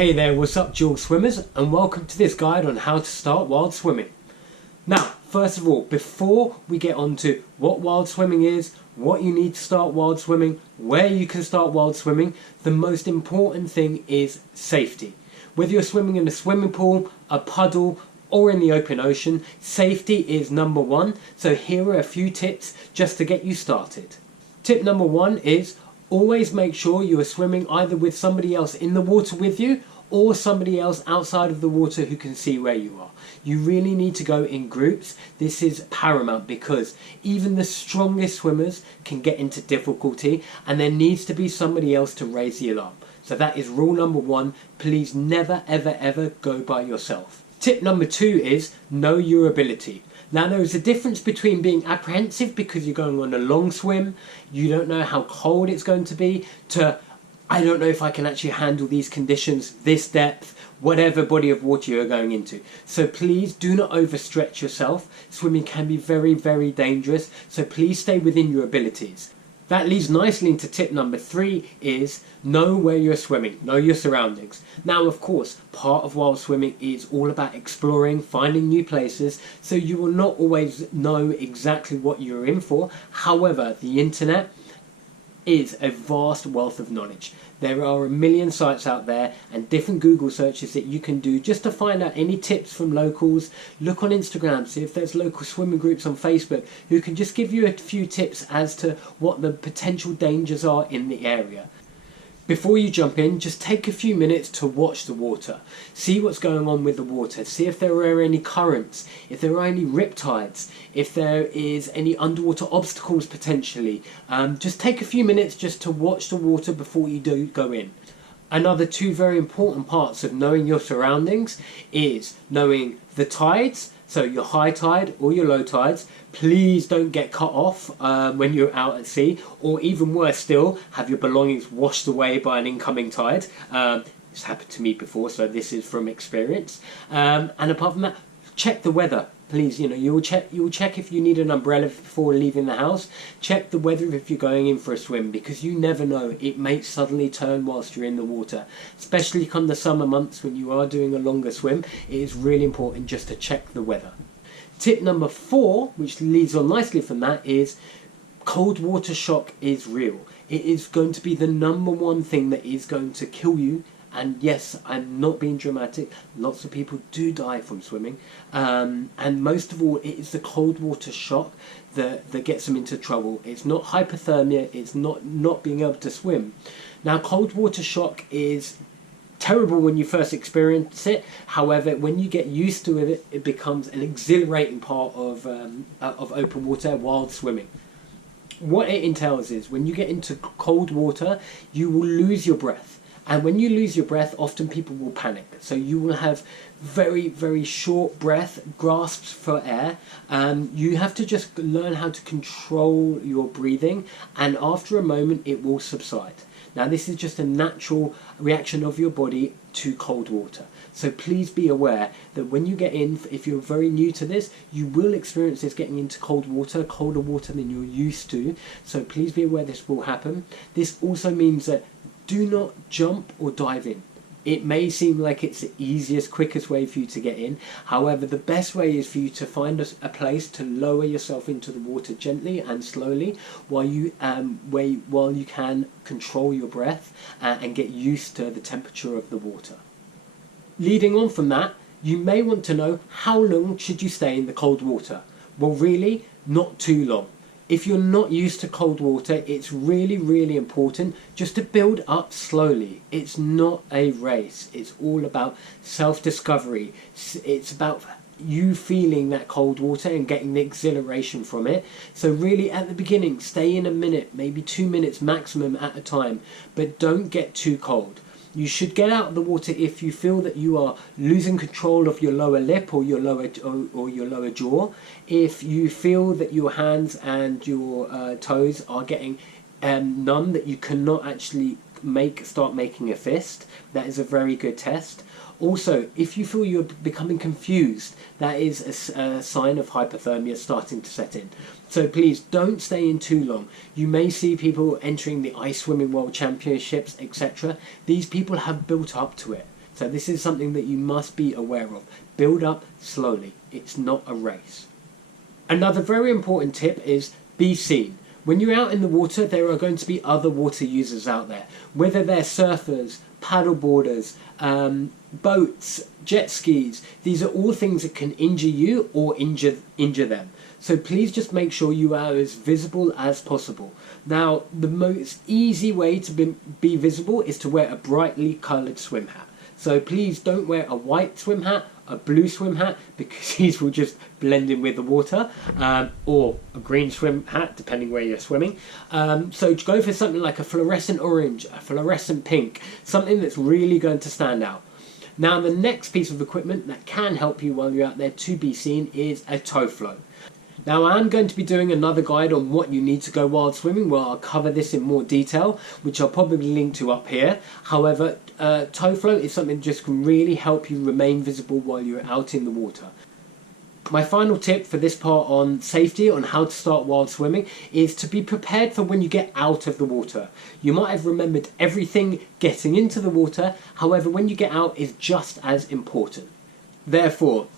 Hey there, what's up dual swimmers, and welcome to this guide on how to start wild swimming. Now, first of all, before we get on to what wild swimming is, what you need to start wild swimming, where you can start wild swimming, the most important thing is safety. Whether you're swimming in a swimming pool, a puddle, or in the open ocean, safety is number one. So here are a few tips just to get you started. Tip number one is always make sure you are swimming either with somebody else in the water with you or somebody else outside of the water who can see where you are. You really need to go in groups. This is paramount because even the strongest swimmers can get into difficulty and there needs to be somebody else to raise the alarm. So that is rule number one. Please never ever go by yourself. Tip number two is know your ability. Now there is a difference between being apprehensive because you're going on a long swim, you don't know how cold it's going to be, to I don't know if I can actually handle these conditions, this depth, whatever body of water you're going into. So please do not overstretch yourself. Swimming can be very dangerous, so please stay within your abilities. That leads nicely into tip number three is know where you're swimming, know your surroundings. Now of course, part of wild swimming is all about exploring, finding new places, so you will not always know exactly what you're in for. However, the internet is a vast wealth of knowledge. There are a million sites out there and different Google searches that you can do just to find out any tips from locals. Look on Instagram, see if there's local swimming groups on Facebook who can just give you a few tips as to what the potential dangers are in the area. Before you jump in, just take a few minutes to watch the water. See what's going on with the water. See if there are any currents, if there are any riptides, if there is any underwater obstacles potentially. Just take a few minutes just to watch the water before you do go in. Another two very important parts of knowing your surroundings is knowing the tides, so your high tide or your low tides. Please don't get cut off when you're out at sea, or even worse still, have your belongings washed away by an incoming tide. It's happened to me before, so this is from experience. And apart from that, check the weather. Please, you'll check if you need an umbrella before leaving the house. Check the weather if you're going in for a swim, because you never know, it may suddenly turn whilst you're in the water. Especially come the summer months when you are doing a longer swim, it is really important just to check the weather. Tip number four, which leads on nicely from that, is cold water shock is real. It is going to be the number one thing that is going to kill you. And yes, I'm not being dramatic, lots of people do die from swimming, and most of all it is the cold water shock that gets them into trouble. It's not hypothermia, it's not being able to swim. Now cold water shock is terrible when you first experience it. However, when you get used to it, it becomes an exhilarating part of open water wild swimming. What it entails is when you get into cold water, you will lose your breath. And when you lose your breath, often people will panic. So you will have very short breath, grasps for air. You have to just learn how to control your breathing, and after a moment it will subside. Now this is just a natural reaction of your body to cold water. So please be aware that when you get in, if you're very new to this, you will experience this getting into cold water, colder water than you're used to. So please be aware this will happen. This also means that do not jump or dive in. It may seem like it's the easiest, quickest way for you to get in. However, the best way is for you to find a place to lower yourself into the water gently and slowly while you can control your breath and get used to the temperature of the water. Leading on from that, you may want to know how long should you stay in the cold water. Well, really, not too long. If you're not used to cold water, it's really important just to build up slowly. It's not a race. It's all about self-discovery. It's about you feeling that cold water and getting the exhilaration from it. So really at the beginning, stay in a minute, maybe 2 minutes maximum at a time, but don't get too cold. You should get out of the water if you feel that you are losing control of your lower lip or your lower jaw. If you feel that your hands and your toes are getting numb, that you cannot actually start making a fist, that is a very good test. Also, if you feel you're becoming confused, that is a sign of hypothermia starting to set in. So please don't stay in too long. You may see people entering the Ice Swimming World Championships, etc. These people have built up to it. So this is something that you must be aware of. Build up slowly. It's not a race. Another very important tip is be seen. When you're out in the water, there are going to be other water users out there, whether they're surfers, paddleboarders, boats, jet skis. These are all things that can injure you or injure them. So please just make sure you are as visible as possible. Now, the most easy way to be visible is to wear a brightly coloured swim hat. So please don't wear a white swim hat, a blue swim hat, because these will just blend in with the water, or a green swim hat, depending where you're swimming. So go for something like a fluorescent orange, a fluorescent pink, something that's really going to stand out. Now, the next piece of equipment that can help you while you're out there to be seen is a tow float. Now, I'm going to be doing another guide on what you need to go wild swimming, where I'll cover this in more detail, which I'll probably link to up here. However, tow float is something that just can really help you remain visible while you're out in the water. My final tip for this part on safety, on how to start wild swimming, is to be prepared for when you get out of the water. You might have remembered everything getting into the water, however, when you get out is just as important. Therefore,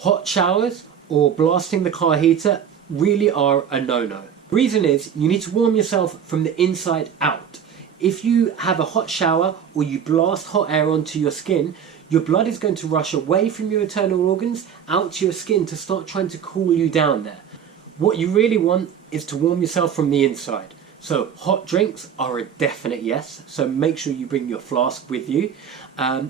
hot showers or blasting the car heater really are a no-no. The reason is you need to warm yourself from the inside out. If you have a hot shower or you blast hot air onto your skin, your blood is going to rush away from your internal organs out to your skin to start trying to cool you down there. What you really want is to warm yourself from the inside. So hot drinks are a definite yes, so make sure you bring your flask with you.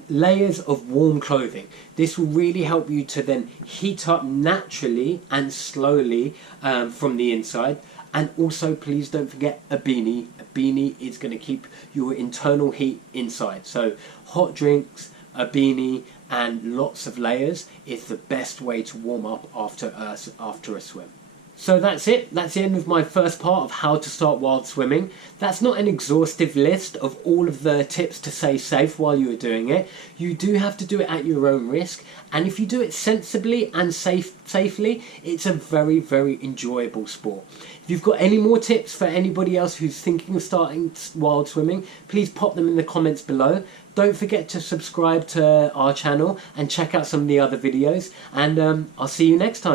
Layers of warm clothing. This will really help you to then heat up naturally and slowly from the inside. And also, please don't forget a beanie. A beanie is going to keep your internal heat inside. So hot drinks, a beanie and lots of layers is the best way to warm up after a swim. So that's it. That's the end of my first part of how to start wild swimming. That's not an exhaustive list of all of the tips to stay safe while you are doing it. You do have to do it at your own risk. And if you do it sensibly and safely, it's a very, very enjoyable sport. If you've got any more tips for anybody else who's thinking of starting wild swimming, please pop them in the comments below. Don't forget to subscribe to our channel and check out some of the other videos. And I'll see you next time.